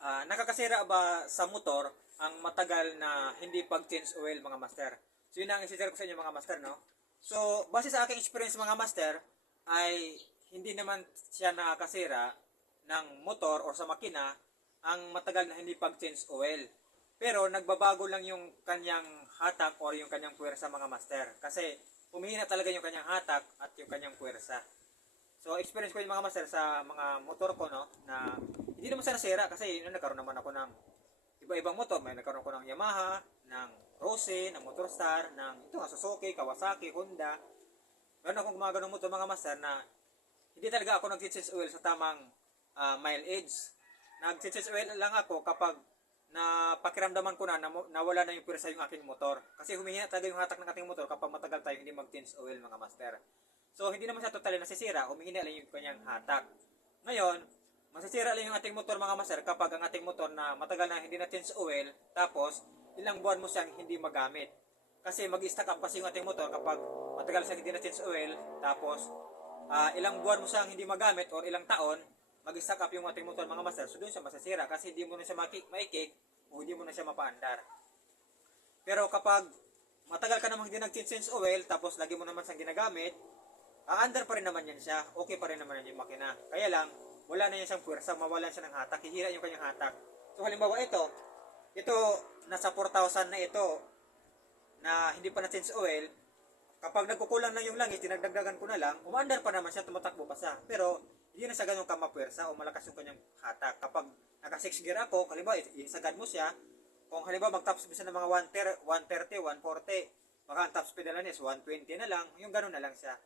Nakakasira ba sa motor ang matagal na hindi pag-change oil mga master? So yun ang isi-share ko sa inyo mga master, no? So base sa aking experience mga master ay hindi naman siya nakakasira ng motor o sa makina ang matagal na hindi pag-change oil. Pero nagbabago lang yung kanyang hatak or yung kanyang puwersa mga master. Kasi humihina talaga yung kanyang hatak at yung kanyang puwersa. So, experience ko yung mga master sa mga motor ko, no, na hindi naman siya nasira kasi nagkaroon naman ako ng iba-ibang motor. May nagkaroon ko ng Yamaha, ng Rose, ng Motorstar, ng ito, Suzuki, Kawasaki, Honda. Meron akong mga ganong motor mga master na hindi talaga ako nag-change oil sa tamang mileage. Nag-change oil lang ako kapag na pakiramdaman ko na nawala na yung pwersa yung aking motor. Kasi humihina talaga yung hatak ng ating motor kapag matagal tayo hindi mag-change oil mga master. So, hindi naman siya totally nasisira, humihina lang yung kanyang hatak. Ngayon, masisira lang yung ating motor mga master kapag ang ating motor na matagal na hindi na change oil, tapos ilang buwan mo siyang hindi magamit. Kasi mag-stack up kasi yung ating motor kapag matagal siyang hindi na change oil, tapos ilang buwan mo siyang hindi magamit or ilang taon, mag-stack up yung ating motor mga master. So, doon siya masisira kasi hindi mo na siya maikik o hindi mo na siya mapaandar. Pero kapag matagal ka namang hindi nag-change oil, tapos lagi mo naman siyang ginagamit, aandar pa rin naman yan siya. Okay pa rin naman yan yung makina. Kaya lang, wala na yan siyang puwersa, mawalan siya ng hatak, hihira yung kanyang hatak. So halimbawa ito nasa 4,000 na ito, na hindi pa na-change oil, kapag nagkukulang na yung langis, dinagdagdagan ko na lang, umaandar pa naman siya, tumatakbo pa siya. Pero, hindi na siya ganun kamapuwersa o malakas yung kanyang hatak. Kapag naka 6 gear ako, halimbawa, isagad mo siya, kung halimbawa mag-top speed siya ng mga 130, 140, baka ang top speed na lang is 120 na lang, yung ganun na lang siya.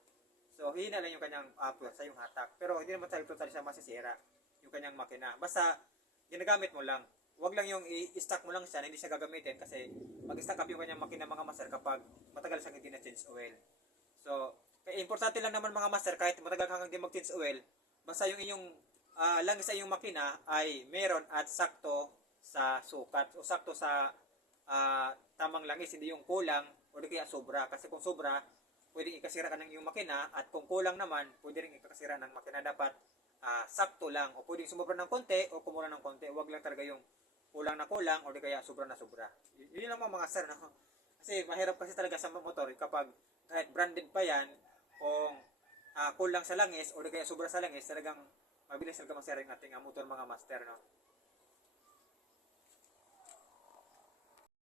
So, hihina lang yung kanyang puwersa, yung hatak. Pero hindi naman talaga totally siya masisira, yung kanyang makina. Basta, ginagamit mo lang. Huwag lang yung i-stack mo lang siya na hindi siya gagamitin kasi mag-stack up yung kanyang makina mga master kapag matagal siyang hindi na-change oil. So, kaya importante lang naman mga master kahit matagal kang hindi mag-change oil, basta yung inyong langis sa iyong makina ay meron at sakto sa sukat o sakto sa tamang langis, hindi yung kulang o di kaya sobra. Kasi kung sobra, pwedeng ikasira ka ng iyong makina at kung kulang naman, pwede rin ikasira ng makina. Dapat sakto lang o pwedeng sumobra ng konti o kumura ng konti. Huwag lang talaga yung kulang na kulang o di kaya sobra na sobra. Yun lang mga sir, no? Kasi mahirap kasi talaga sa motor kapag kahit branded pa yan, kung kulang sa langis o di kaya sobra sa langis, talagang mabilis talaga masira yung ating motor mga master, no?